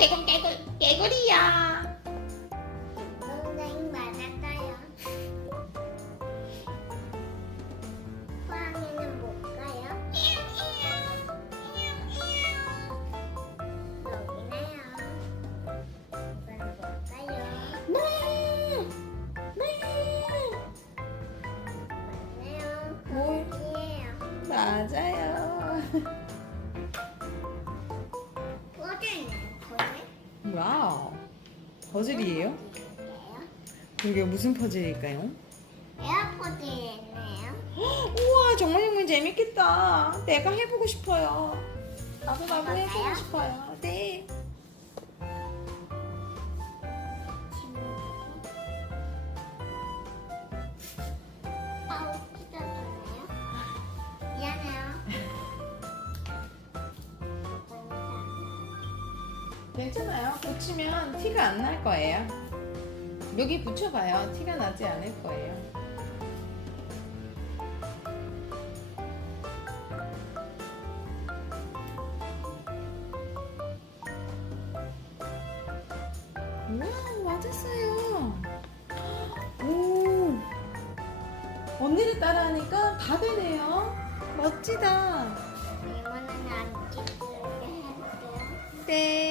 개굴 개굴 개굴이야 동생 맞았어요. 호랑이는? 여기네요. 이건 뭘까요? 네 네. 맞네요. 거북이에요. 맞아요. 퍼즐이에요? 이게 무슨 퍼즐일까요? 에어포드이네요. 우와 정말 정말 재밌겠다 내가 해보고 싶어요 나도 나도 해보고? 싶어요 네 괜찮아요. 붙이면 티가 안 날 거예요. 여기 붙여봐요. 티가 나지 않을 거예요. 우와 맞았어요. 오. 언니를 따라하니까 다 되네요. 멋지다. 이번에는 안 해볼게요. 네.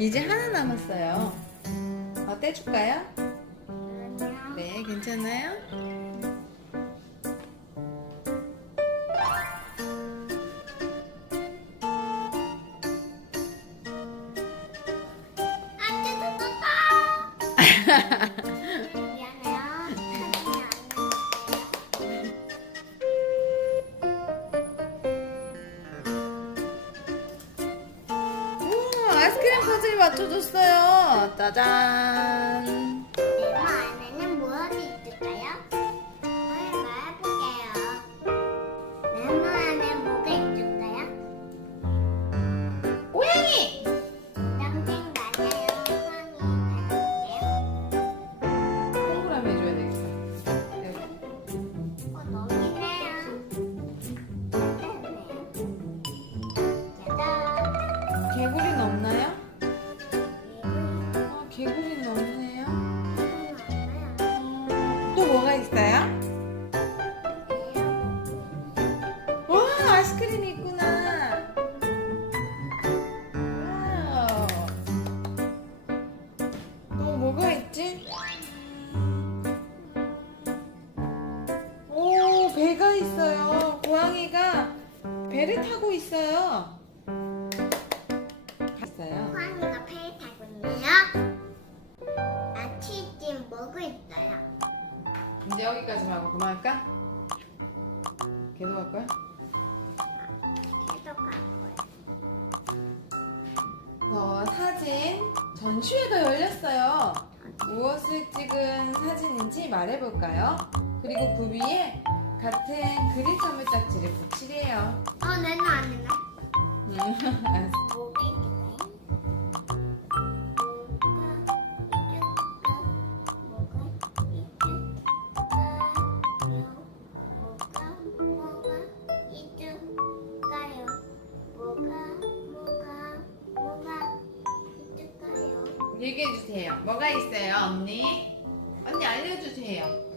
이제 하나 남았어요. 어, 떼줄까요? 네, 괜찮아요? 아. 퍼즐 맞춰줬어요. 짜잔. 네모 안에는 무엇이 있을까요? 한번 말해볼게요. 네모 안에 뭐가 있을까요? 고양이! 아이스크림이 있구나. 와우. 또 뭐가 있지? 오, 배가 있어요. 고양이가 배를 타고 있어요. 봤어요. 호랑이가 배를 타고 있네요. 아치찜 먹고 있어요. 이제 여기까지만 하고 그만할까? 계속 할 거야? 거예요. 어, 사진 전시회가 열렸어요. 무엇을 찍은 사진인지 말해볼까요? 그리고 그 위에 같은 그림 선물 딱지를 붙이래요. 어, 내는 아니네. 음, 알았어. 뭐가 얘기해 주세요. 뭐가 있어요, 언니? 언니 알려주세요.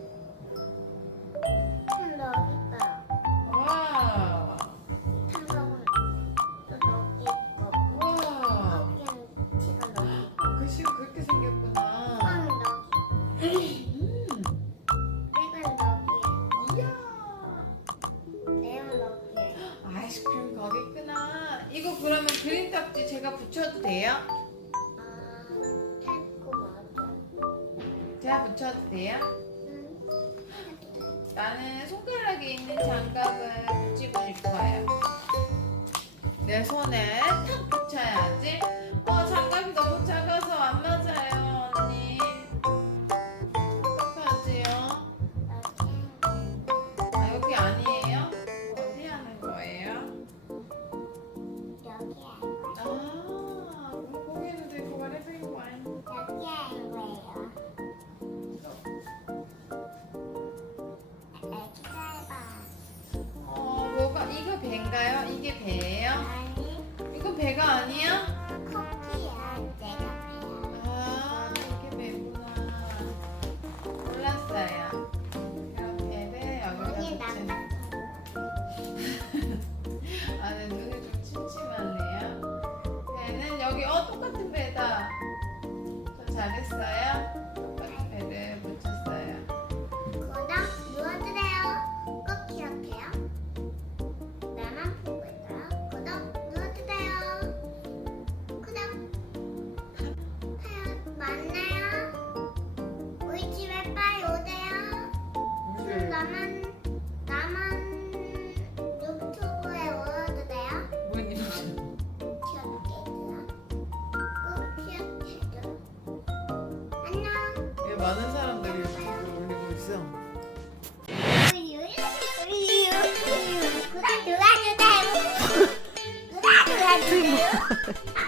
제가 붙여도 돼요? 응. 나는 손가락에 있는 장갑을 붙이고 싶어요. 내 손에 탁 붙여야지. 이거 배인가요? 이게 배예요? 아니 이거 배가 아니야? 아, 이게 배구나. 몰랐어요. 그럼 배를 여기다 언니 붙이는. 남자. 아, 네, 눈이 좀 침침하네요. 배는 여기, 어, 똑같은 배다. 저 잘했어요? 많은 사람들이 유튜브를 올리고 있어?